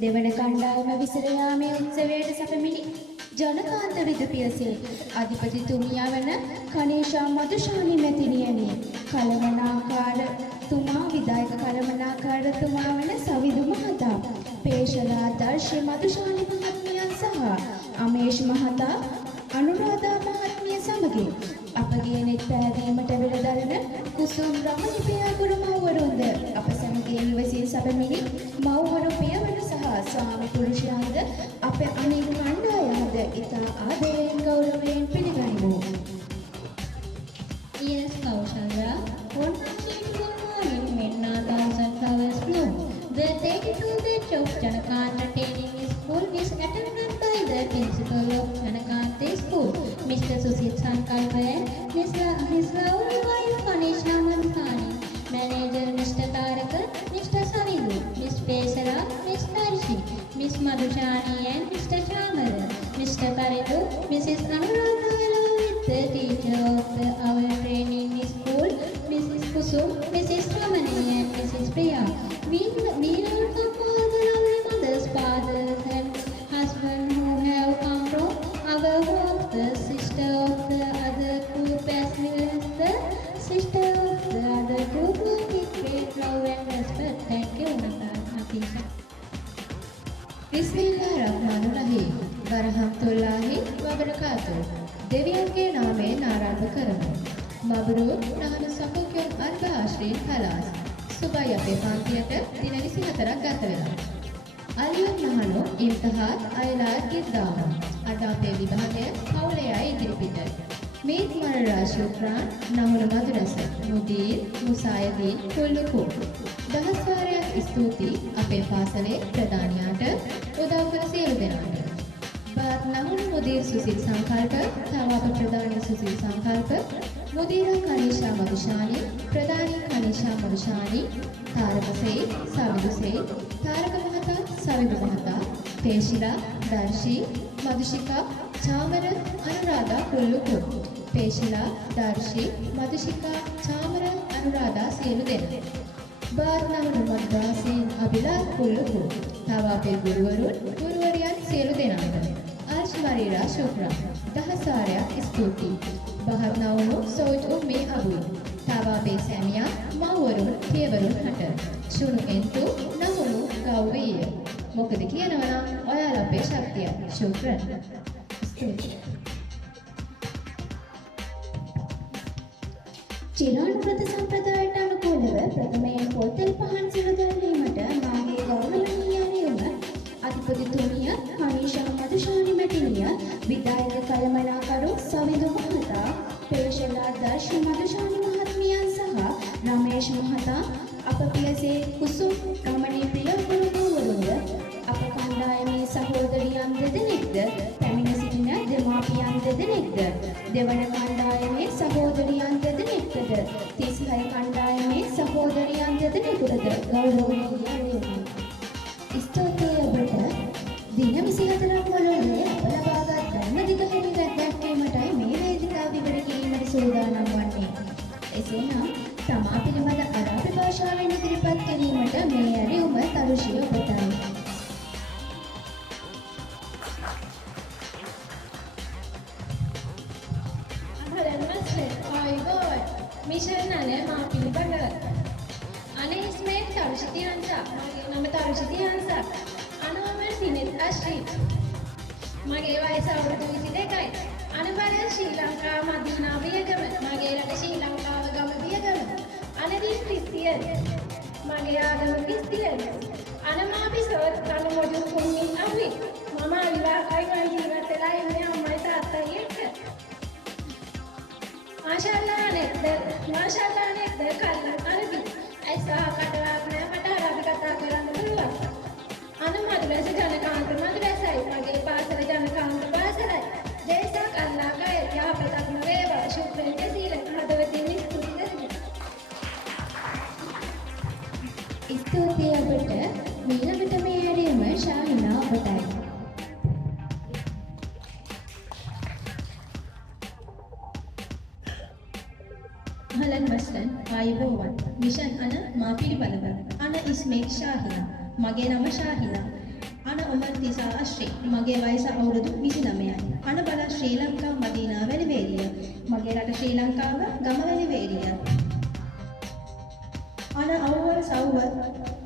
දෙවන කණ්ඩායම විසිර යාමේ උත්සවයට සැපමිනි ජනකාන්ත විදුපියසේ අධිපතිතුමිය වන කනේෂා මදුෂානි මැතිණියනි කලමනාකාර තුමා විදායක කලමනාකාරතුමා වන සවිදු මහතා පේශලා දර්ශි මදුෂානි මහත්මියන් සහ අමේෂ් මහතා අනුරාධා මහත්මිය සමගින් අපගේ නෙත් පැහැදීමට වෙළදරන කුසුම් රමණී පියාගුරු මව්වරුන්ද අප සමගින් නිවසින් සැපමිනි මව්වරු පියවරු සහ ස්වාමි පුරුෂයන්ද අප අනෙක් කණ්ඩායමද ඉතා ආදරයෙන් ගෞරවයෙන් පිළිගනිමු. Yes, Kaushalya. One good morning, midnight thousand flowers bloom. The 32th of Janakanta Training School is attended by the principal of Janakanta School, Mr. Susit Sankalpa and his lovely wife Kanisha Madhukani, manager Mr. Taraka, Mr. Savidu, Miss Pesara, Miss Tarshi, Miss Madhushani and Mr. Chamara, Mr. Paridu, Mrs. Anuradha, along with the teacher of our training school, Mrs. Kusum, Mrs. Ramani and Mrs. Priya. We welcome all the lovely mothers, fathers and husbands who have come from our home, the sister of the other group as well as the sister of the other group with great love and respect. Thank you, Natisha. बिस्मिल्लाहिर्रहमानिर्रहीम वरहमतुल्लाहि वबरकातुह දෙවියන්ගේ නාමයෙන් ආරම්භ කරමු. මබරූක් නහනු සෆුක්යන් අර්බා ආශ්‍රීන් හලාස්. සුබයි අපේ පන්තියට දින 24ක් ගත වෙලා. අලියොන් නහනු ඉම්තහාත් අයලාත් ගිද්දාම. අද අපේ විභාගය පවුලේ අය ඉදිරිපිට. මීත් මරරා ශුක්‍රාන් නහනු මදුරස මුදීර් මුසායදීන් කුල්ලුකු. දහස් වාරයක් ස්තුතියි අපේ පාසලේ ප්‍රධානියාට උදව් කළ සියලු දෙනාට. बात नहुन मुदीर सुशील संकल्प थावाप प्रधानी सुशील संकल्प मुदीर कनिशा मधुशानी प्रधानी कनिशा मधुशानी तारक से सविदु से तारक महता सविदु महता पेशिला दर्शी मधुशिका चामर अनुराधा कुल्लुकु पेशिला दर्शी मधुशिका चामर अनुराधा सेलुदेन बात नहुन मद्दासीन अभिला कुल्लुकु थावापे गुरुवरुन गुरुवरियन सेलुदेनाट Marira Shukra, Dahasarya Stuti, Bahavnauno Soit Umme Abui, Tava Besamia, Mawarun, Kevarun Hunter, Shunu Entu, Namunu, Gawiya, Mokadikiana, Oyala Peshatia, Shukran. චිරාණු ප්‍රති සම්ප්‍රදායට අනුකූලව ප්‍රථමයෙන් පොතෙල් පහන් සිර දැල්වීමට මාගේ ගෞරවනීය නියම අධිපතිතුමිය කනිෂා මදුෂානි මැතිණිය විදායක කළමනාකරු සවිදු මහතා පේශලා දර්ශි මදුෂානි මහත්මියන් සහ රමේෂ් මහතා අප පියසේ කුසුම් රමණී ප්‍රියගුරු මව්වරුන්ද අප කණ්ඩායමේ සහෝදරියන් දෙදෙනෙක්ද පැමිණ සිටින දෙමාපියන් දෙදෙනෙක්ද දෙවන කණ්ඩායමේ සහෝදරියන් දෙදෙනෙක්ද 36 කණ්ඩායමේ සහෝදරියන් දෙදෙනෙකුටද ගෞරවනීය ස්තුතියි ඔබට දින 24ක් මුළුල්ලේ අප ලබාගත් ධර්මදිගහිනි දැක්වීමටයි මේ වේදිකාව විවර කිරීමට සූදානම් වන්නේ. එසේනම් තමා පිළිබඳ අරාබි භාෂාවෙන් ඉදිරිපත් කිරීමට මේ ඇරයුම තරුෂිය ඔබටයි. මිෂන් අනේ මා පිළිබඳ අනේ ඉස්මේ තරුෂිතියන්සා මගේ නම තරුෂිතියන්සා අනෝමල් සිනෙත් අශ්‍රී මගේ වයස අවුරුදු 22යි අනබරය ශ්‍රී ලංකා මදීනා වියගම මගේ රට ශ්‍රී ලංකාව ගම වියගම අනදී ක්‍රිස්තියන් මගේ ආගම ක්‍රිස්තියන් අනමාපිසොත් අනුමෝදු කුමි අවි මම විවාහයි ජීවත් වෙලා ඉන්නේ අම්මයි තාත්තයි එක්ක माशाल्लाह ने कल्ला अरबी ऐसा कटवा में पटा अरबी कथा करन පුළුවන් අන මද්රස ජනකාන්ත මද්රසයි මගේ පාසල ජනකාන්ත පාසලයි දේශක් අල්ලා කය යහපතක් වේවා ශුක්‍රෙන් කසීල හදවතින් ස්තුතියි ඔබට මීළඟට මේ ඇරයුම ශාහිනා ඔබටයි. Ahlan waslan ආයුබෝවන් මිෂන් අන මා පිළිබඳව අන ඉස්මේක් ශාහිනා මගේ නම ශාහිනා අන උමර් තිසා අශ්‍රී මගේ වයස අවුරුදු 29යි. අන බල ශ්‍රී ලංකා මදීනා වැලිවේරිය. මගේ රට ශ්‍රී ලංකාව ගම වැලිවේරිය. අන අවුවල් සවුවල්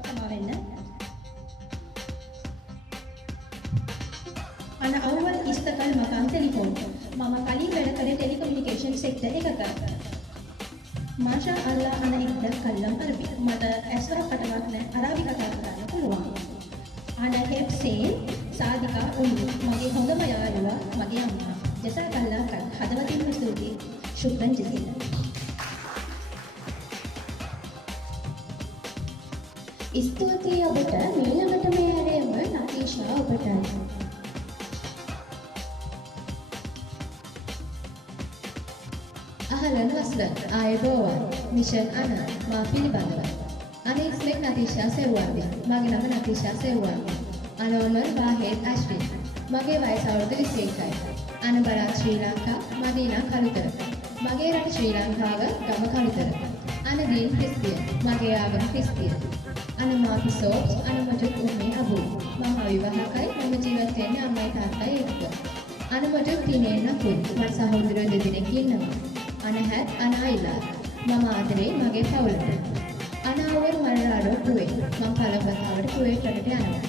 සමාවෙන්න. අන අවුවල් ඉස්තකල් මකන් ටෙලිෆෝන්. මම කලින් වැඩ කළේ ටෙලිකමියුනිකේෂන් සෙක්ටර් එකක. මාෂා අල්ලා අන ඉක්දල් කල්ලම් අරබි. මට ඇස්වර කටවක් නැහැ අරාබි කතා කරන්න පුළුවන්. අන හෙප්සේන් සාදිකා උම්මි මගේ හොඳම යාළුවා මගේ අම්මා. ජසාකල්ලා හදවතින්ම ස්තුතියි. ශුක්‍රන් ජසීලා. ස්තුතියි ඔබට. ඊළඟට මේ හැරෙම නතීෂා ඔබටයි. අහලන් වස්ලන් ආයුබෝවන් මිෂන් අන මා පිළිබඳව අනේස්මෙක් නතීෂා සෙව්වන්දි මගේ නම නතීෂා සෙව්වන්දි අනෝමර් වාහෙද් අශ්වින් මගේ වයස අවුරුදු 21යි අන බරක් ශ්‍රී ලංකා මදීනා කළුතර මගේ රට ශ්‍රී ලංකාව ගම කළුතර අන දීන් ක්‍රිස්තියන් මගේ ආගම ක්‍රිස්තියන් අන මාපි සෝප්ස් අන මජුත් උම්මේ අබු මම විවාහකයි මම ජීවත් වෙන්නේ අම්මයි තාත්තයි එක්ක අන මජුත් තිනේ නකුත් මට සහෝදරයෝ දෙදෙනෙක් ඉන්නවා අනහත් අනයිලා මම ආදරේ මගේ පවුලට අනාවර මරලාඩෝ කුවේ මම පළවතාවට කුවේට රටට යනවා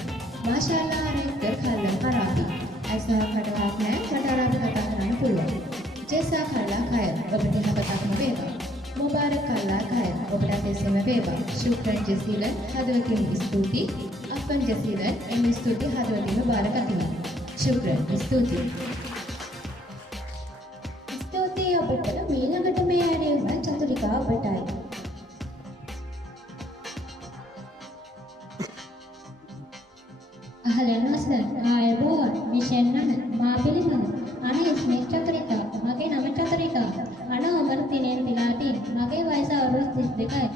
මාෂාල්ලා අනෙක්තර කල්ලම් අරාබි ඇසහ කටවක් නැහැ මට අරාබි කතා කරන්න පුළුවන් ජෙසා කල්ලා කය ඔබට හපතක්ම වේවා මුබාරක් කල්ලා කය ඔබට එසේම වේවා ශුක්‍රන් ජසීලන් හදවතින් ස්තුති අපන් ජසීලන් එම් ස්තුති හදවතින් බාරකතිවා ශුක්‍රන් ස්තුති ඔබට ඊළඟට මේ හැරෙම චතුරිකා ඔබටයි. අහලන් වස්ලන් ආයුබෝවන් මිෂන් නම මා පිළිබඳ අන ඉස්මෙක් චතුරිකා මගේ නම චතුරිකා අන උමර් තිනෙන් පිලාටි මගේ වයස අවුරුදු 32යි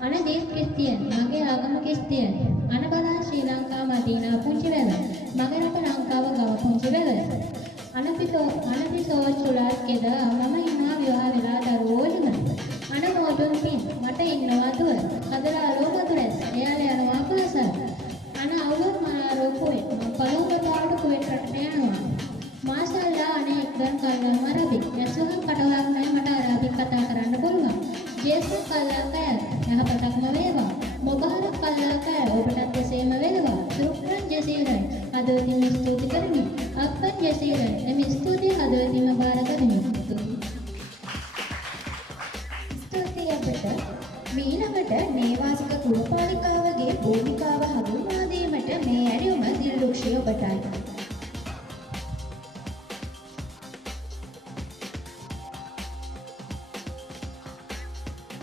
අන දීප් ක්‍රිස්තියන් මගේ ආගම ක්‍රිස්තියන් අන බලා ශ්‍රී ලංකා මදීනා පුංචි වැව මගේ රට ලංකාව ගම පුංචි වැව අනපිසෝ චුලාත් කෙද මම ඉන්නවා විවාහ වෙලා දරුවෝ වලින් අන මොඩුන් පින් මට ඉන්නවා දුව හදලා ලෝකතුරස් එයාලා යනවා කුලස අන අවුරුදු මාරෝ කුවේ මම පළවතාවට කුවේට රටට යනවා මාෂාල්ලා අනේ එක්දන් කල්ලම් අරබි ඇසුහක් කටවක් නැහැ මට අරබි කතා කරන්න පුළුවන් ජේසු කල්ලා කය යහපතක්ම වේවා මුබාරක් කල්ලා කය ඔබටත් එසේම වේවා ශුක්‍රන් ජසීලන් හදවතින් ස්තුති කරමි අපන් ජසීලන් එම ස්තුති හදවතින්ම බාර කරමි ස්තුතියි ඔබට. ඊළඟට නේවාසික කුලපාලිකාවගේ භූමිකාව හඳුන්වා දීමට මේ ඇරියුම දිල්ලුක්ෂය ඔබටයි.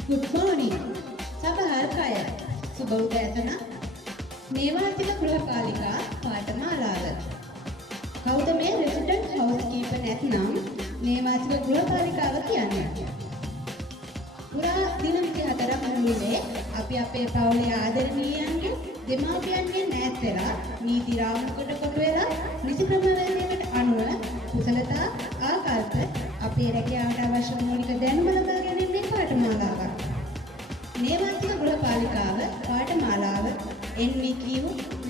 Good morning. සබහර් කය. සුබ උදෑසන. නේවාසික ගෘහපාලිකා පාඨමාලාව. කවුද මේ රෙසිඩන්ට් හවුස් කීපර් නැත්නම් නේවාසික ගෘහපාලිකාව කියන්නේ? පුරා දින 24ක් මුළුල්ලේ අපි අපේ පවුලේ ආදරණීයයන්ගේ දෙමාපියන්ගෙන් ඈත් වෙලා නීති රාමුවකට කොටු වෙලා නිසි ක්‍රමවේදයකට අනුව කුසලතා ආකල්ප අපේ රැකියාවට අවශ්‍ය මූලික දැනුම ලබා ගැනීමේ පාඨමාලාවක්. නේවාසික ගෘහපාලිකාව පාඨමාලාව NVQ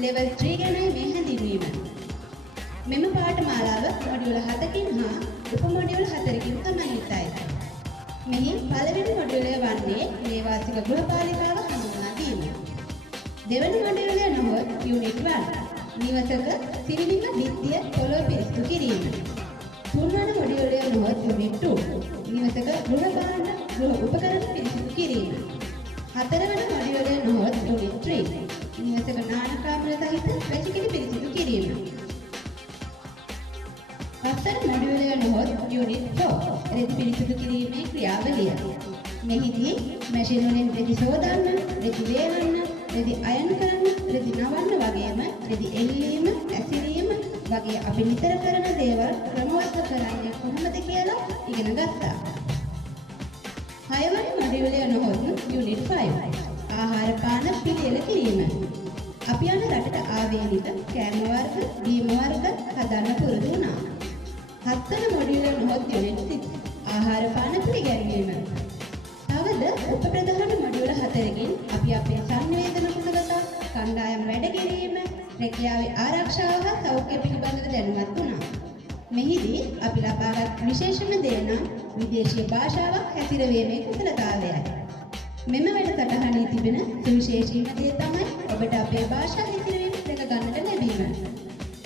level 3 ගැනයි මේ හැඳින්වීම. මෙම පාඨමාලාව මොඩියුල 7කින් හා උප මොඩියුල 4කින් සමන්විතයි. මෙහි පළවෙනි මොඩියුලය වන්නේ නේවාසික ගෘහපාලිකාව හඳුන්වා දීම. දෙවැනි මොඩියුලය නමුත් යුනිට් 1 නිවසක සිරිලිම විත්තිය පොළොව පිරිසිදු කිරීම. තුන්වන මොඩියුලය නමුත් යුනිට් 2 නිවසක ගෘහ භාණ්ඩ ගෘහ උපකරණ පිරිසිදු කිරීම. හතරවන මොඩියුලය නමුත් යුනිට් 3 නිවසක නාන කාමර සහිත වැසිකිලි පිරිසිදු කිරීම. පස්වන මොඩියුලය නමුත් යුනිට් 4 රෙදි පිරිසිදු කිරීමේ ක්‍රියාවලිය. මෙහිදී මැෂින් වලින් රෙදි සෝදන්න, රෙදි වේලන්න, රෙදි අයන් කරන්න, රෙදි නවන්න වගේම රෙදි එල්ලීම, ඇසිරීම වගේ අපි නිතර කරන දේවල් ක්‍රමවත්ව කරන්නේ කොහොමද කියලා ඉගෙන ගත්තා. හයවන මොඩියුලය නමුත් යුනිට් 5 ආහාර පාන පිළියෙල කිරීම. අපි යන රටට ආවේනික කෑම වර්ග, බීම වර්ග හදන්න පුරුදු වුණා. හත්වන මොඩියුලය නමුත් යුනිට් 6 ආහාර පාන පිළිගැන්වීම. තවද උපප්‍රධාන මොඩියුල 4කින් අපි අපේ සංවේදන කුසලතා, කණ්ඩායම් වැඩ කිරීම, හැකියාවේ ආරක්ෂාව හා සෞඛ්‍ය පිළිබඳව දැනුවත් වුණා. මෙහිදී අපි ලබාගත් විශේෂම දේ නම් විදේශීය භාෂාවක් හැසිරවීමේ කුසලතාවයයි. මෙම වැඩසටහනේ තිබෙන සුවිශේෂීම දේ තමයි ඔබට අපේ භාෂා හැසිරවීම දැක ගන්නට ලැබීම.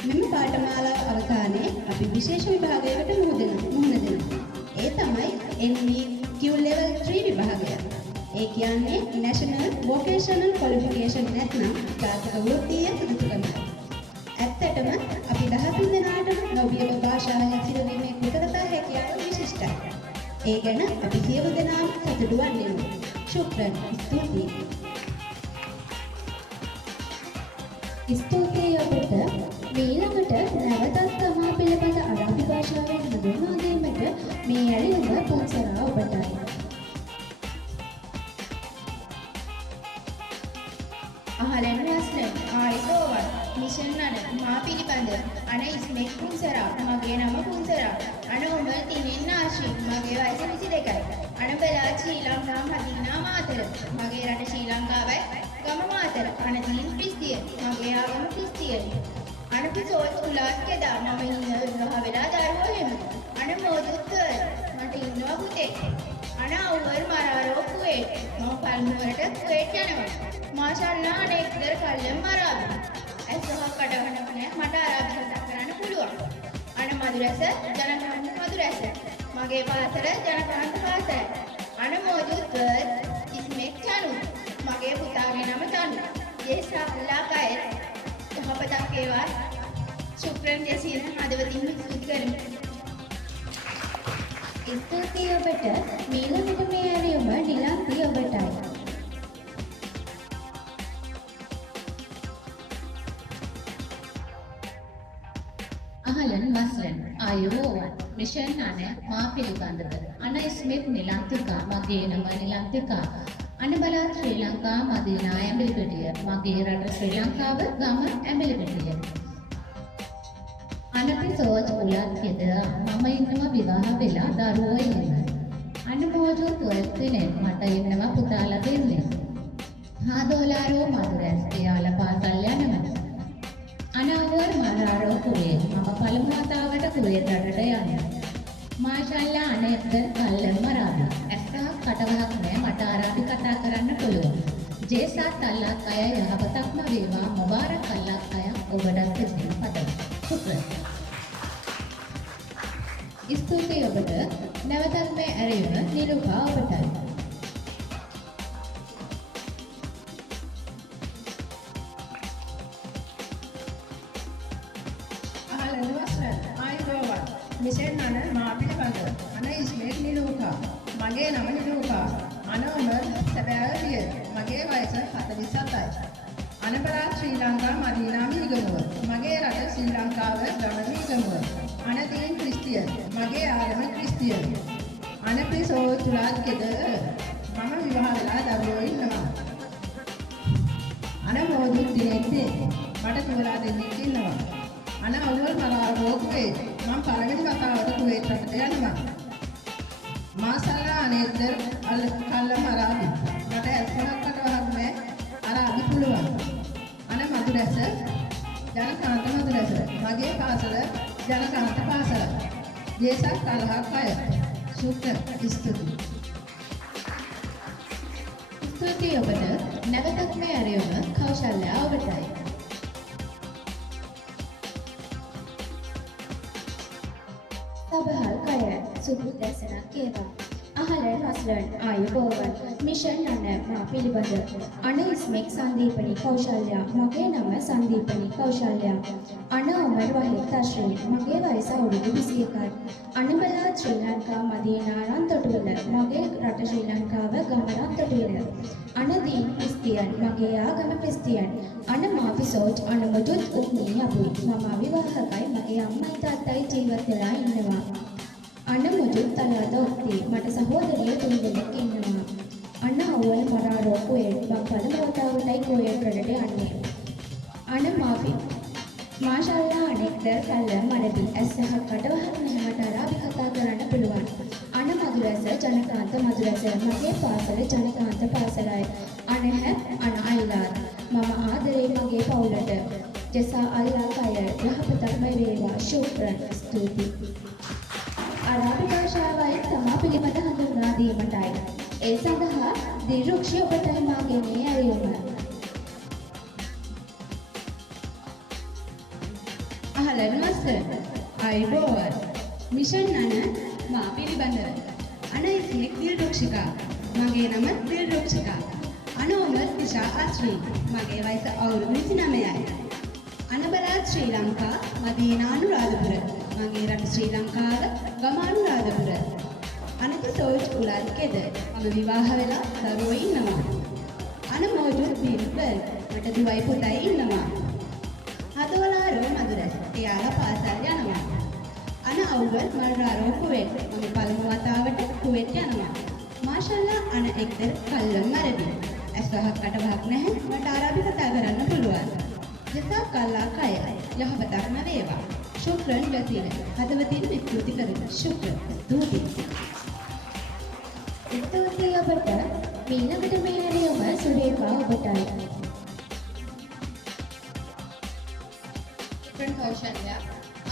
මෙම පාඨමාලාව අවසානයේ අපි විශේෂ විභාගයකට මුහුණ දෙනවා. ඒ තමයි NVQ level 3 විභාගය. ඒ කියන්නේ National Vocational Qualification නැත්නම් ජාතික වෘත්තීය සුදුසුකම. ඇත්තටම අපි 13 දෙනාටම නව්‍ය භාෂා හැසිරවීමේ කුසලතා හැකියාව විශිෂ්ටයි. ඒ ගැන අපි සියලු දෙනාම සතුටු වෙනවා. ශුක්‍රන් ස්තුතියි. ස්තුතියි ඔබට. ඊළඟට නැවතත් තමා පිළිබඳ අරාබි භාෂාවෙන් හඳුන්වා දීමට මේ ඇරයුම පොන්සරා ඔබටයි. අහලෙන් වස්ලෙන් ආයිබෝවන් මිෂන් අන මා පිළිබඳ අන ඉස්මෙක් පුන්සරා මගේ නම පුන්සරා අන උඹ තිනෙන් ආශි මගේ වයස 22යි අන බලා ශ්‍රී ලංකා මදීනා මාතර මගේ රට ශ්‍රී ලංකාවයි ගම මාතර අන දීන් ක්‍රිස්තියන් මගේ ආගම ක්‍රිස්තියන් අන පිසෝත් උලාස් කෙදා මම ඉන්න විවාහ වෙලා දරුවෝ එහෙම අන මොදුත් මට ඉන්නවා පුතේ අන අවුවර් මරාරෝ කුවේට් මම පල්මුවරට කුවේට් යනවා මාෂාල්ලා අනෙක් දර කල්යම් අරාබි ඇසහක් කඩවන්නක් නෑ මට අරාබි කතා කරන්න පුළුවන් අන මදුරැස ජනකාන්ත මදුරැස මගේ පාසල ජනකාන්ත පාසල අන මොදුත් ඉස්මෙක් චනු මගේ පුතාගේ නම චනු ජේසාල්ලා කයත් යහපතක් වේවා ශුක්‍රන් ජසීන හදවතින්ම ස්තුති කරමි ස්තුතියි ඔබට. ඊළඟට මේ ඇරයුම නිලන්ති ඔබටයි. අහලන් වස්ලන් ආයුබෝවන් මිෂන් අන මා පිළිබඳව අන ස්මිත් නිලන්තිකා මගේ නම නිලන්තිකා අන බලා ශ්‍රී ලංකා මදීනා ඇඹිලිපිටිය මගේ රට ශ්‍රී ලංකාව ගම ඇඹිලිපිටිය අනපි සෝච් උලත් කෙද මම ඉන්නවා විවාහ වෙලා දරුවෝ එහෙම අන මොජෝ 12 දිනේ මට ඉන්නවා පුතාලා දෙන්නේ හාදෝලාරෝ මදුරැස් එයාලා පාසල් යනවා අනවර් මරාරෝ කුවේ මම පළමු වතාවට කුවේත් රටට යන්නේ මාෂාල්ලා අනේත් කල්ලම් මරාබි ඇස්සා කටවහක් නෑ මට අරාබි කතා කරන්න පුළුවන් ජේසාත් අල්ලාහ් අය යහපතක්ම වේවා මුබාරක් අල්ලාහ් අය ඔබටත් දෙන්න පතමි ශුක්‍රන් ස්තුතියි ඔබට. නැවතත් මේ ඇරයුම නිරුපා ඔබටයි. අහලෙන් වස්ලන් ආයිබෝවන් මිෂන් අන මා පිළිබඳව අන ඉස්මෙක් නිලූකා මගේ නම නිලූකා අන උමර් සැබෑ විය මගේ වයස 47යි අන බලා ශ්‍රී ලංකා මදීනා මීගමුව මගේ රට ශ්‍රී ලංකාව ගම මීගමුව අන දීන් ක්‍රිස්තියන් මගේ ආගම ක්‍රිස්තියන් අන පිසෝ තුලාත් කෙද මම විවාහ වෙලා දරුවෝ ඉන්නවා අන මොදුත් දිනෙන්නේ මට තුලා දෙන්නෙක් ඉන්නවා අන අවුල් මරාරෝ කුවේත් මම පළවෙනි වතාවට කුවේත් රටට යනවා මාසල්ලා අනේතර කල්ලම් අරාබි මට ඇස්පහක් කටවහක් නෑ අරාබි පුළුවන් අන මදුරැස ජනකාන්ත මදුරැස මගේ පාසල ජනකාන්ත පාසල ජේසක් අල්ලාහ් අය ශුක්‍රන් ස්තුතියි ස්තුතියි ඔබට. නැවතත් මේ ඇරයුම කෞශල්‍යා ඔබටයි. සබහල් කය සුදු දැසනක් ඒවා. අහලෙන් වස්ලන් ආයුබෝවන් මිෂන් අන මා පිළිබඳ අන ඉස්මෙක් සංදීපනි කෞශල්‍යා මගේ නම සංදීපනි කෞශල්‍යා අන උමර් වහිද තශ්‍රී මගේ වයස අවුරුදු 21යි අන බලා ශ්‍රී ලංකා මදීනා රන්තොටුවල මගේ රට ශ්‍රී ලංකාව ගම රන්තොටුවල අන දීන් ක්‍රිස්තියන් මගේ ආගම ක්‍රිස්තියන් අන මාපිසෝට් අන මුදුත් උක්මී යබුයි මම විවාහකයි මගේ අම්මයි තාත්තයි ජීවත් වෙලා ඉන්නවා අන්න මුදුත් තලාද ඔත්තේ මට සහෝදරිය 3 දෙනෙක් ඉන්නවා. අන්න අවුල් මරාරෝ කුවේට් මම පළමු වතාවටයි කුවේට් රටට යන්නේ. අන්න මාෂාල්ලා අනෙක්දර් කල්ලම් අරබි ඇස්සහක් කටවහක් නැහැමට අරාබි කතා කරන්න පුළුවන්. අන්න මදුරැස ජනකාන්ත මදුරැස මගේ පාසල ජනකාන්ත පාසලයි. අන හැප් අන අයිලාත් මම ආදරේ මගේ පවුලට. ජසා අල්ලා කය යහපතක්ම වේවා. ශුක්‍රන්. ස්තුතියි. අරාබි භාෂාවයි තමා පිළිබඳ හඳුන්වා දීමටයි. ඒ සඳහා දිරුක්ෂ ඔබටයි මාගේ මේ ඇරයුම. අහලන් මස්තර අයිබෝවන් මිෂන් අන මා පිළිබඳව අන ඉස්මෙක් දිල්රුක්ෂිකා මගේ නම දිල්රුක්ෂිකා අන උමර් දිශා අශ්‍රී මගේ වයස අවුරුදු 29යි අන බලාත් ශ්‍රී ලංකා මදීනා අනුරාධපුර මගේ රට ශ්‍රී ලංකාව ගම අනුරාධපුර අනක සෝච් උලාත් කෙද මම විවාහ වෙලා දරුවෝ ඉන්නවා අන මෝජුද් බිල්බල් මට දුවයි පුතයි ඉන්නවා හදවලාරෝ මදුරස් එයාලා පාසල් යනවා අන අවුල් මල්රාරෝ කුවෙට් මම පළමු වතාවට කුවෙට් යනවා මාෂල්ලා අන එක්තර කල්ලම් මරබි ඇස්වහක් කටවහක් නැහැ මට අරබි කතා කරන්න පුළුවන් ජසා කල්ලා කය යහපතක්ම වේවා ශුක්‍රන් ජසීල හදවතින් ස්තුති කරමි ශුක්‍රන් ස්තුතියි ස්තුතියි ඔබට. ඊළඟට මේ ඇරයුම සුරේකා ඔබටයි. කෞශල්‍ය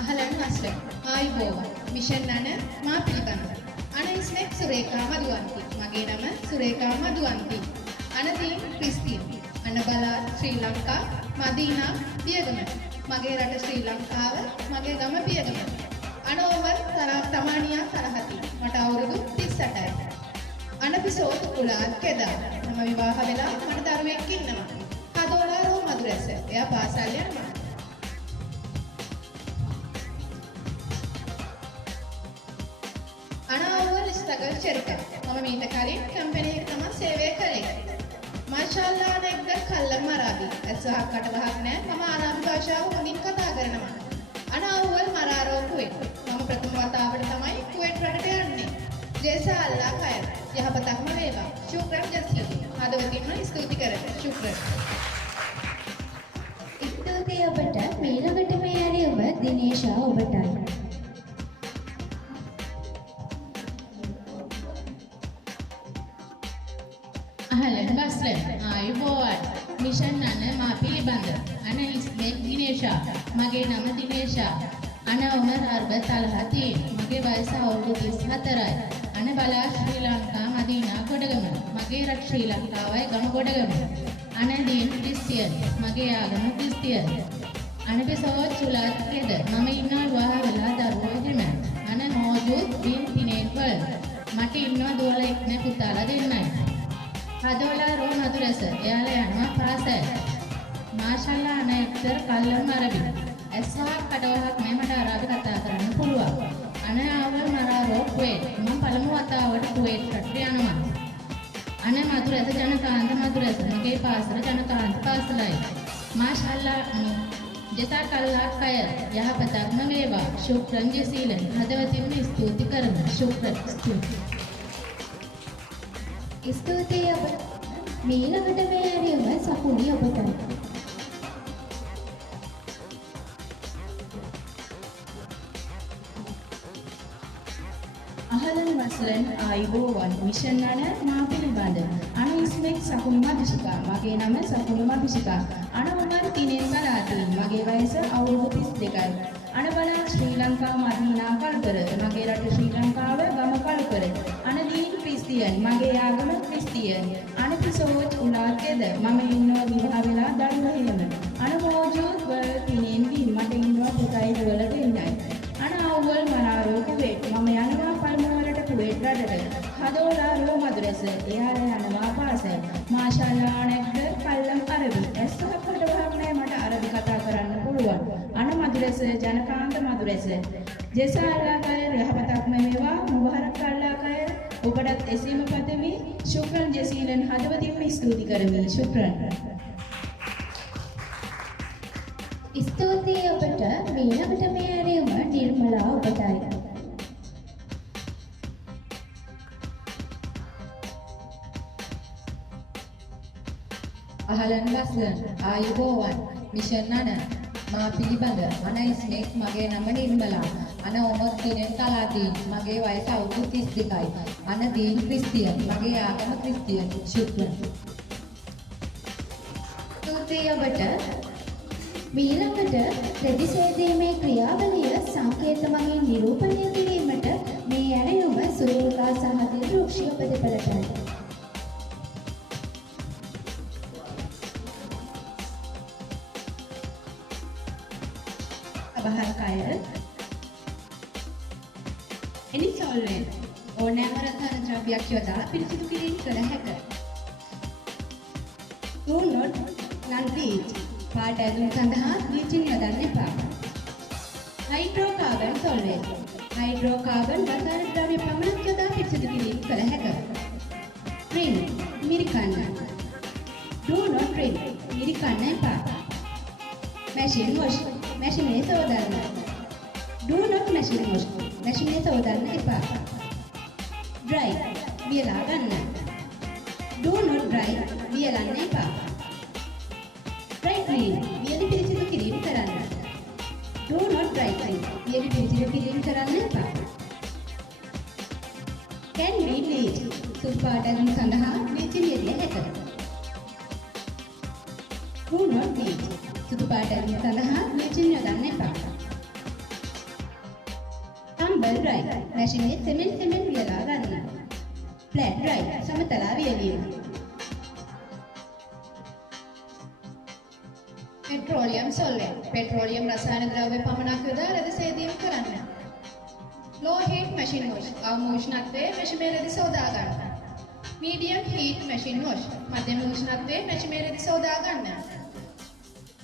අහලන් වස්ලන් ආයිබෝවන් මිෂන් අන මා පිළිබඳව අන ඉස්මෙක් සුරේකා මදුවන්ති මගේ නම සුරේකා මදුවන්ති අන තීන් ක්‍රිස්තින් අන බලා ශ්‍රී ලංකා මදීනා පියගම මගේ රට ශ්‍රී ලංකාව මගේ ගම පියගම අන ඕවර් තමානියා සරහති මට අවුරුදු 38යි අන පිසෝත් උලාත් කෙදා මම විවාහ වෙලා මට දරුවෙක් ඉන්නවා කදෝලා රෝ මදුරැස එයා පාසල් යනවා ස්ටගල් චරිත මම මීට කලින් කම්පැනි එක තමයි සේවය කරේ මාෂාල්ලා නැග්ද කල්ලම් අරාබි ඇස්වහක් කටවහක් නැහැ මම අරාබි භාෂාව හොඳින් කතා කරනවා අනවුල් මරාරෝ කුවෙට් මම ප්‍රථම වතාවට තමයි කුවෙට් රටට යන්නේ ජේසා අල්ලා කය යහපතක්ම වේවා ශුක්‍රන් ජසීලි හදවතින්ම ස්තුති කරමි ශුක්‍රන් ස්තුතියි ඔබට. ඊළඟට මේ ඇරයුම දිනේෂා ඔබටයි. අහලන් බස්ලන් ආයුබෝවන් මිෂන් අන මා පිළිබඳව අන ඉස්මෙක් දිනේෂා මගේ නම දිනේෂා අන උමර් අර්බත් අල්හති මගේ වයස අවුරුදු 34යි අන බලා ශ්‍රී ලංකා මදීනා ගොඩගම මගේ රට ශ්‍රී ලංකාවයි ගම ගොඩගම අන දීන් ක්‍රිස්තියන් මගේ ආගම ක්‍රිස්තියන් අන බිසෝ චුලාත් කෙද මම ඉන්නවා විවාහ වෙලා දරුවෝ දෙම අන මෝජුද් බින් තිනේකල් මට ඉන්නවා දුවලා එක්නේ පුතාලා දෙන්නයි හදෝලා රෝ මදුරස එයාලා යනවා පාසල් මාෂල්ලා අන එක්තර කල්ලම් අරබි ඇස්වහක් කඩවහක් නෑ මට අරබි කතා කරන්න පුළුවන් අන ආවල් මරාරෝ කුවේට් මම පළමු වතාවට කුවේට් රටට යනවා අන මදුරස ජනකාන්ත මදුරස මගේ පාසල ජනකාන්ත පාසලයි මාෂල්ලා ජසා කල්ලා කය යහපතක්ම වේවා ශුක්‍රන් ජසීලන් හදවතින්ම ස්තුති කරමි ශුක්‍රන් ස්තුතියි ස්තුතියි ඔබට. ඊළඟට මේ ඇරයුම සකුණි ඔබටයි. අහලන් වස්ලන් ආයිබෝවන් මිෂන් අන මා පිළිබඳව අන ඉස්මෙක් සකුණි මදුෂිකා මගේ නම සකුණි මදුෂිකා අන උමර් තිනෙන් බලාතින් මගේ වයස අවුරුදු 32යි අන බලා ශ්‍රී ලංකා මදීනා කල්කර මගේ රට ශ්‍රී ලංකාව ගම කල්කර අන දීන් ක්‍රිස්තියන් මගේ ආගම ක්‍රිස්තියන් අන පිසෝච් උලාකේද මම ඉන්නවා විවාහ වෙලා දරුවෝ එහෙම අන මෝජුද් වල තිනෙන් බින් මට ඉන්නවා පුතයි දුවලා දෙන්නයි අන අවුල් මනාරෝ කුවෙට් මම යනවා පල්මවලට කුවෙට් රටට හදෝලා රෝ මදුරස එයාලා යනවා පාසල් මාෂාල්ලා නැග්ද කල්ලම් අරබි ඇස්වහක් කටවහක් නැහැ මට අරබි කතා කරන්න පුළුවන් අන මදුරස ජනකාන්ත මදුරස ජසා අල්ලා කය යහපතක්ම වේවා මුබාරක් අල්ලා කය ඔබටත් එසේම පතමි ශුක්‍රන් ජසීලන් හදවතින්ම ස්තුති කරමි ශුක්‍රන් ස්තුතියි ඔබට. ඊළඟට මේ ඇරයුම නිර්මලා ඔබටයි. අහලන් වස්ලන් ආයුබෝවන් මිෂන් අන මා පිළිබඳ අන ඉස්මෙක් මගේ නම නිර්මලා අන ඔමොත් දිනෙන් කලාදීන් මගේ වයස අවුරුදු 32යි අන දීන් ක්‍රිස්තියන් මගේ ආගම ක්‍රිස්තියන් ශුක්‍රන් ස්තුතියි ඔබට. ඊළඟට ප්‍රතිසේධීමේ ක්‍රියාවලිය සංකේත මගින් නිරූපණය කිරීමට මේ ඇරයුම සුරේඛා සහ දිවෘක්ෂීය ප්‍රතිඵලටයි. සබහර කය එනි සොල්වෙන්ට් ඕනෑම රසායන ද්‍රව්‍යයක් යොදා පිරිසිදු කිරීම කළ හැක. Do not non-bleach. පාට ඇඳුම් සඳහා බ්ලීචින් යොදන්න එපා. හයිඩ්‍රෝකාබන් සොල්වෙන්ට්. හයිඩ්‍රෝකාබන් රසායන ද්‍රව්‍ය පමණක් යොදා පිරිසිදු කිරීම කළ හැක. රින් මිරිකන්න. Do not rin. මිරිකන්න එපා. machine wash. මැෂිනේ සෝදන්න. Do not machine wash. මැෂිනේ සෝදන්න එපා. dry. වියලා ගන්න. Do not dry. වියලන්න එපා. dry clean. වියලි පිරිසිදු කිරීම කරන්න. Do not dry clean. වියලි පිරිසිදු කිරීම කරන්න එපා. can be bleach. සුදු පාට ඇඳුම් සඳහා බ්ලීචින් යෙදිය හැකිය. Do not bleach. සුදු පාට ඇඳුම් සඳහා බ්ලීචින් යොදන්න එපා. tumble dry. මැෂිනේ සෙමෙන් වියලා ගන්න. flat dry. සමතලා වියලීම. පෙට්‍රෝලියම් සොල්වෙන්ට්. පෙට්‍රෝලියම් රසායන ද්‍රව්‍ය පමණක් යොදා රෙදි සේදීම් කරන්න. low heat machine wash. අවම උෂ්ණත්වයේ මැෂිමේ රෙදි සෝදා ගන්න. medium heat machine wash. මධ්‍යම උෂ්ණත්වයේ මැෂිමේ රෙදි සෝදා ගන්න.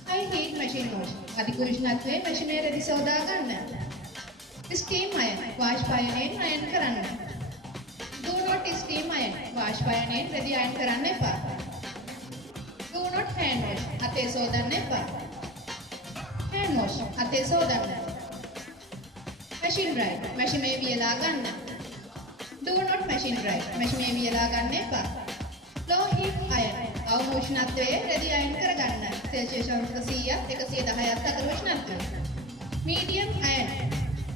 high heat machine wash. අධික උෂ්ණත්වයේ මැෂිමේ රෙදි සෝදා ගන්න. steam iron. වාෂ්පායනයෙන් අයන් කරන්න. do not steam iron. වාෂ්පායනයෙන් රෙදි අයන් කරන්න එපා. do not hand wash. අතේ සෝදන්න එපා. hand wash. අතේ සෝදන්න. machine dry. මැෂිමේ වියලා ගන්න. do not machine dry. මැෂිමේ වියලා ගන්න එපා. low heat iron. අවම උෂ්ණත්වයේ රෙදි අයන් කරගන්න. සෙල්සියස් අංශක 100ක් 110ක් අතර උෂ්ණත්වය. medium iron.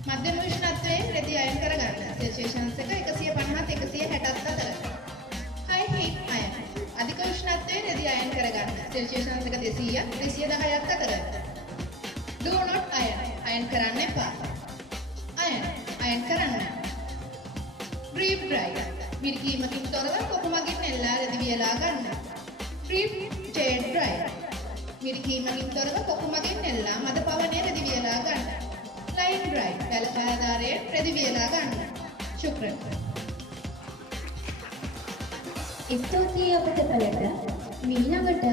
මධ්‍යම උෂ්ණත්වයේ රෙදි අයන් කරගන්න. සෙල්සියස් අංශක 150ක් 160ක් අතර. high heat iron. අධික උෂ්ණත්වයේ රෙදි අයන් කරගන්න. සෙල්සියස් අංශක 200ක් 210ක් අතර. do not iron. අයන් කරන්න එපා. අයන් කරන්න. drip dry. මිරිකීමකින් තොරව කොපු මගින් නෙල්ලා රෙදි වියලා ගන්න. drip shade dry. මිරිකීමකින් තොරව කොපු මගින් නෙල්ලා මද පවනේ රෙදි වියලා ගන්න. line dry. පැලපාදාරයේ රෙදි වියලා ගන්න. ශුක්‍රන්. ස්තුතියි ඔබට පළට. ඊළඟට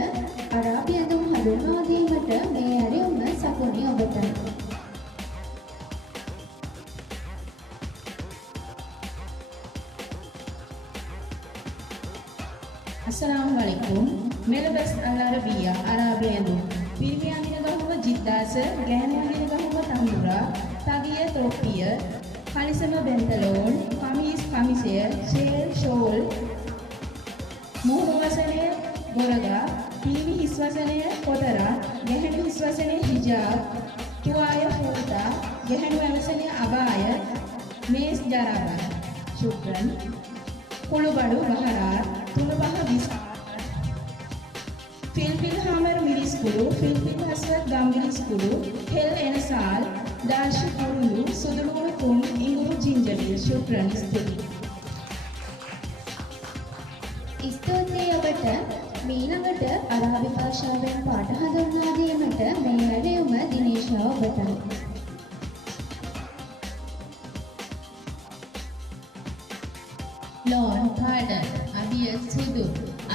අරාබි ඇඳුම් හඳුන්වා දීමට මේ ඇරයුම සකුණේ ඔබට. Assalamualaikum. Melabas al-Arabia, Arabiano. Pirmi andina gahuma jiddasa, gahana andina gahuma tambura, tagiya topiya, kalisama bentalon, kamis kamisya, shawl, muhu wasanaya goraga, pirmi hiswasanaya kotara, gahana hiswasanaya hijab, tuaya fulta, gahana wasanaya abaya, mes jaraba. Shukran. Kulubadu baharat, Tulubaha Bisar, Filpil Hammer Middle School, Filpil Hasrat Gambili School, Hel Enasal, Dashi Kurulu, Sudulu Kum, Inguru Jinjali, Shukran Study. ස්තුතියි ඔබට. ඊළඟට අරාබි භාෂාවෙන් පාඨ හඳුන්වා දීමට මේ ඇරයුම දිනේෂා ඔබටයි. Lawn pardon, Abiyah Sudu,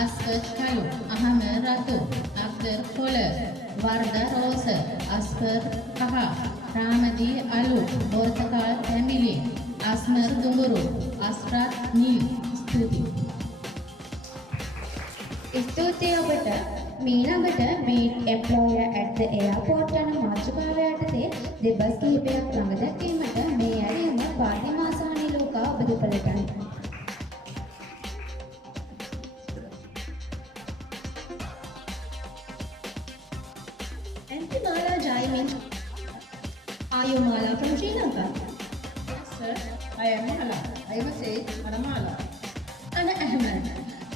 Asghar Kalu, Ahmed Ratu, Abdur Kola, Varda Rosa, Asghar Kaha, Ramadi Alu, Bortakal Family, Asmar Dunguru, Asrat Neil, Stuti. ස්තුතියි ඔබට. ඊළඟට meet employer at the airport යන මාතෘකාව යටතේ දෙබස් කිහිපයක් ළඟ දැක්වීමට මේ ඇරයුම පාඨ්‍යමා සහ නිලෝකා ඔබ දෙපළටයි. Antimala Jai means, are you Mala from Sri Lanka? Yes, sir. I am Mala. I must say, Anamala. Anna Ahmed.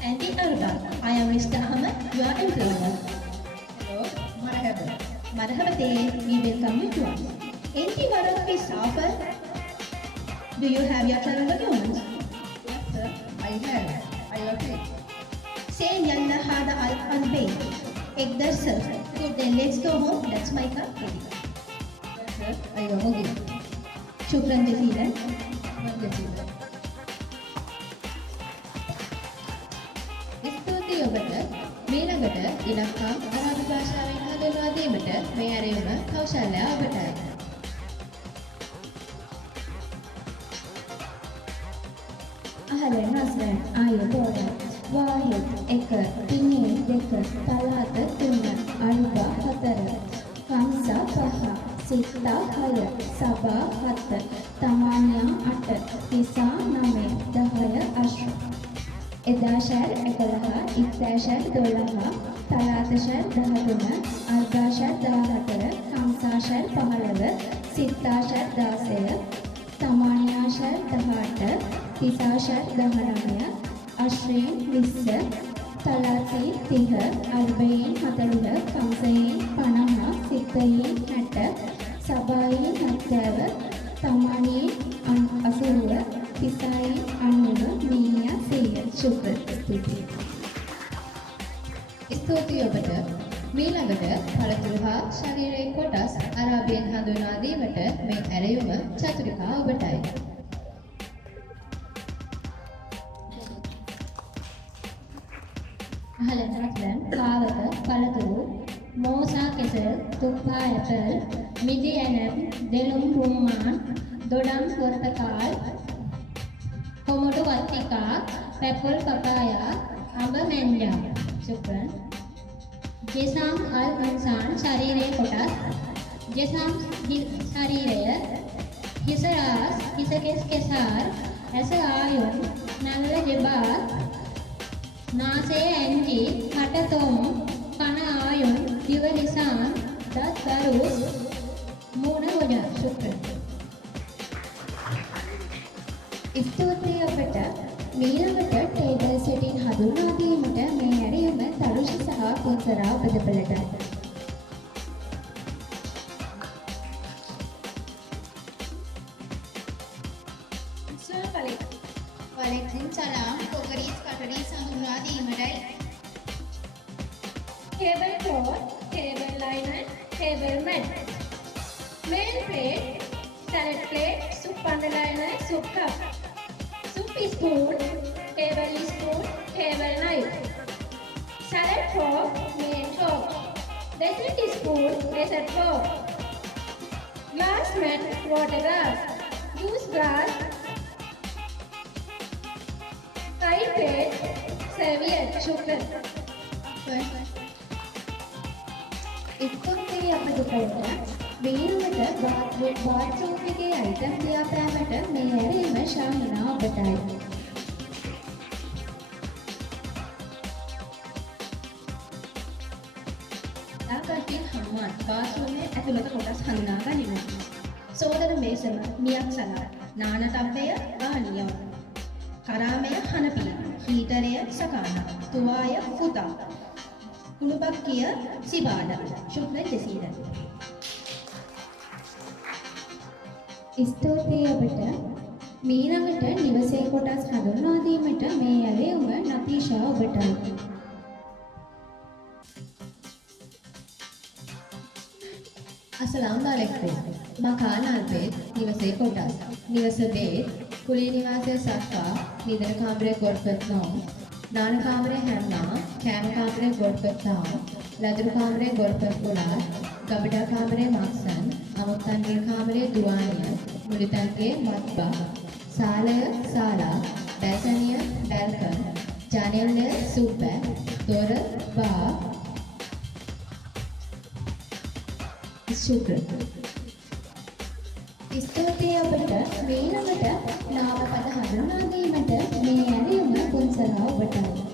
Anti Arba. I am Mr. Ahmed, your employer. Hello, Marhaba. Marhabate, we welcome you to us. Enti warak fi safar? Do you have your travel documents? Yes, sir. I have. I will take. Say yalla hada al bayt. Ekdar sir. Good, then let's go home. That's my car. Ready. Yes, sir. I will give. Shukran jazeelan. ස්තුතියි ඔබට. මීළඟට ඉලක්කම් අරාබි භාෂාවෙන් හඳුන්වා දීමට මේ ඇරයුම කෞශල්‍ය ඔබටයි. අහලෙන් අස්ලෙන් ආයුබෝවන් වාහිද් 1 තිනේ 2 පලාත 3 අල්වා 4 කම්සා 5 සිත්තා 6 සබා 7 තමානියා 8 තිසා 9 10 අශ්ර එදාශර් 11 ඉක්තාශර් 12 තලාතශර් 13 අල්ගාශර් 14 කම්සාශර් 15 සිත්තාශර් 16 තමානියාශර් 18 තිසාශර් 19 අශ්‍රයෙන් 20 තලාතී 30 අල්බයෙන් 40 කම්සයෙන් 50 සිත්තයෙන් 60 සබායෙන් 70 තමානියෙන් 80 තිසායෙන් 90 මීයා 100 ශුක්‍රන් ස්තුතියි. ස්තුතියි ඔබට. මීළඟට පළතුරු හා ශරීරයේ කොටස් අරාබියෙන් හඳුන්වා දීමට මේ ඇරයුම චතුරිකා ඔබටයි. අහලෙන් අස්ලෙන් කාවක පළතුරු මෝසා කෙසෙල් තුප්පා ඇපල් මිදි ඇනප් දෙලුම් රුම්මාන් දොඩම් පොර්තකාල් කොමඩු වත්තිකා පැපොල් පපායා අඹ මැන්ජා ශුක්‍රන්. ජෙසාම් අල් ඉන්සාන් ශරීරයේ කොටස් ජෙසාම් ශරීරය හිස රාස් හිස කෙස් කෙසාර් ඇස ආයුන් නළල ජෙබාත් නාසය ඇන්ටි කටතොම් කන ආයුන් දිව නිසාන් දත් දරු මූණ ගොඩ ශුක්‍රන්. ස්තුතියි ඔබට. මීළඟට ටේබල් සෙටින් හඳුන්වා දීමට මේ ඇරයුම තරුෂි සහ පුන්සරා ඔබදපලටයි. වලෙක්සින් සලාම් කොකරීස් කටරීස් හඳුන්වා දීමටයි. Table cloth, table liner, table mat. Main plate, salad plate, soup underliner, soup cup. Soup spoon, table spoon, table knife. Salad fork, main fork. Dessert spoon, dessert fork. Glass mat, water glass. Juice glass. Side plate, serviette, sugar. ස්තුතියි ඔබදපලට. මීළඟට bathroom එකේ item ලියාපෑමට මේ ඇරයුම ශාහිනා ඔබටයි. ලාකටින් හම්මාන් බාත්රූමේ ඇතුළත කොටස් හඳුනා ගනිමු. සෝදන මේසම මියක් salad, නාන තබ්බය ආනියම්, කරාමය හනපිය, හීටරය සකානා, තුවාය පුතා, කුණුපක්කිය සිබාඩ, ශුක්‍රන් ජසීරන්. ස්තුතියි ඔබට. මීළඟට නිවසේ කොටස් හඳුන්වා දීමට මේ ඇරයුම නතීෂා ඔබටයි. अस्सलाम वालेकुम. मकान अल्बेत निवसे कोटास निवस बेत कुली निवासे सफा निदन कामरे गोडपत्नाम नान कामरे हेमना कैम कामरे गोडपत्ताम लदर कामरे गोडपत्पुला गबडा कामरे मक्सन अमुतंगे कामरे दुआनिया मुलितंगे मतबा सालय साला बैसनिया बैल्कन जानेल सुब्बे दोर बा ශුක්‍රන්. ස්තුතියි ඔබට. මීළඟට නාමපද හඳුන්වා දීමට මේ ඇරයුම පුන්සරා ඔබටයි.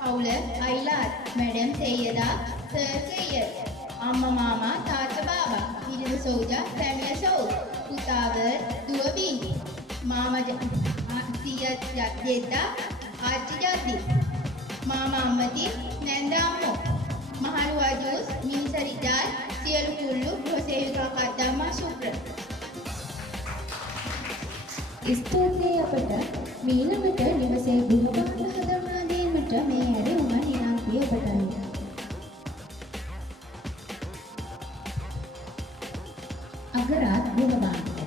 අවුල අයිලාත් මැඩම් සෙය්යදා සර් සෙය්යද් අම්මා මාමා තාත්තා බාබා ඉරිද සෝජා පැමිය සෝ පුතාව දුව බින්දි මාමා සිය ජද්දෙද්දා ආච්චි ජද්දි මාමා අම්මති නැන්දාම්මෝ මහලු අජෝස් මිනිසරිදාල් සියලු කුල්ලු ගෘහසේවිකා කද්දාම්මා ශුක්‍ර. ස්තුතියි අපට මීළඟට නිවසේ ගෘහභාණ්ඩ හඳුන්වා දීමට මේ ඇරයුම නිරන්තරී ඔබටයි. අගරාත් ගෘහභාණ්ඩ.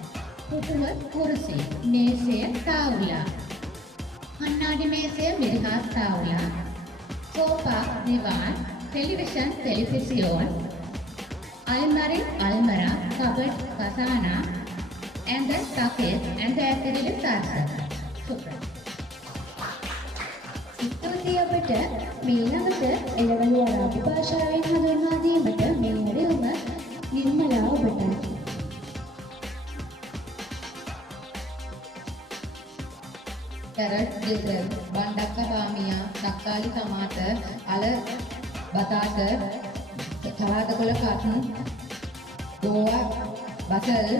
පුටුව කුරුසි, මේසය තාවුලා. කන්නාඩි මේසය මිරිහාස් තාවුලා. සෝපා දිවාන්, ටෙලිවිෂන්, අල්මරි, අල්මරා, කබඩ්, කසානා, and the socket and the ඇතිරිලි සාර්ථක. සුප්‍ර. ස්තුතියි අපට මීළඟට එළවලු අරාබි භාෂාවෙන් හඳුන්වා දීමට මේ ඇරයුම Nirmala ඔබටයි. carrot drizzle, bandakka bamiya, takkali tomato, ala batata, salad kola cotton, doa, basil,